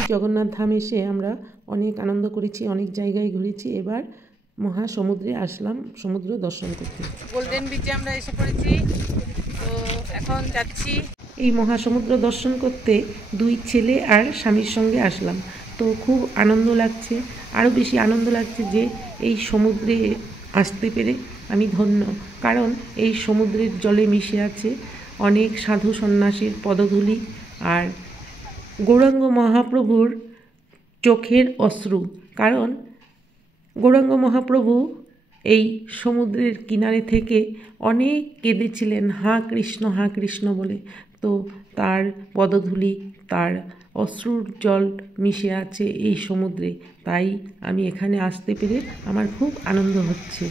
পুরী জগন্নাথ ধাম এসে আমরা অনেক আনন্দ করেছি, অনেক জায়গায় ঘুরেছি। এবার মহাসমুদ্রে আসলাম সমুদ্র দর্শন করতে। গোল্ডেন বিচে আমরা এসে পড়েছি, তো এখন যাচ্ছি। এই মহাসমুদ্র দর্শন করতে দুই ছেলে আর স্বামীর সঙ্গে আসলাম, তো খুব আনন্দ লাগছে। আরও বেশি আনন্দ লাগছে যে এই সমুদ্রে আসতে পেরে আমি ধন্য, কারণ এই সমুদ্রের জলে মিশে আছে অনেক সাধু সন্ন্যাসীর পদধূলি আর গৌরাঙ্গ মহাপ্রভুর চোখের অশ্রু। কারণ গৌরাঙ্গ মহাপ্রভু এই সমুদ্রের কিনারে থেকে অনেক কেঁদেছিলেন হাঁ কৃষ্ণ বলে, তো তার পদধূলি, তার অশ্রুর জল মিশে আছে এই সমুদ্রে। তাই আমি এখানে আসতে পেরে আমার খুব আনন্দ হচ্ছে।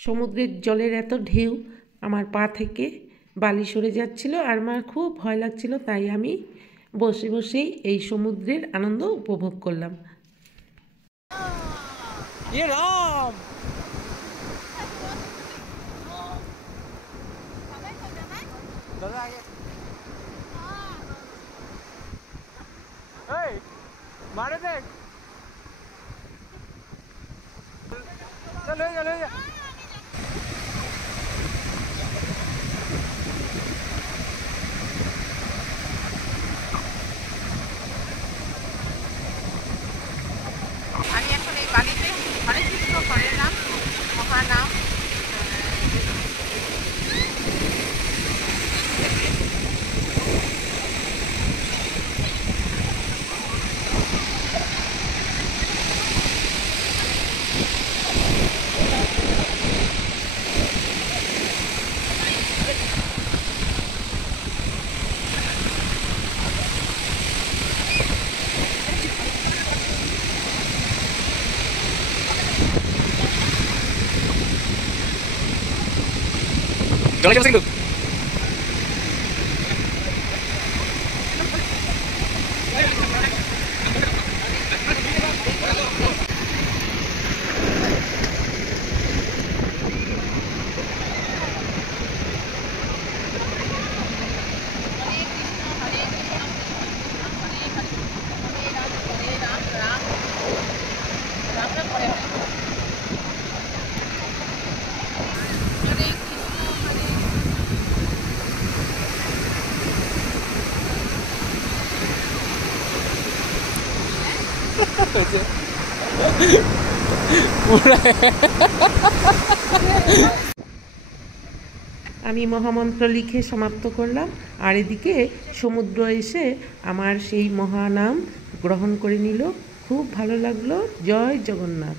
সমুদ্রের জলের এত ঢেউ আমার পা থেকে বালি সরে যাচ্ছিল আর আমার খুব ভয় লাগছিল, তাই আমি বসে বসেই এই সমুদ্রের আনন্দ উপভোগ করলাম। আমি এখন এই বাড়িতে হরে কৃষ্ণ হরে রাম মহানাম জলে চলছে কিন্তু। আমি মহামন্ত্র লিখে সমাপ্ত করলাম, আর এদিকে সমুদ্র এসে আমার সেই মহানাম গ্রহণ করে নিল। খুব ভালো লাগলো। জয় জগন্নাথ।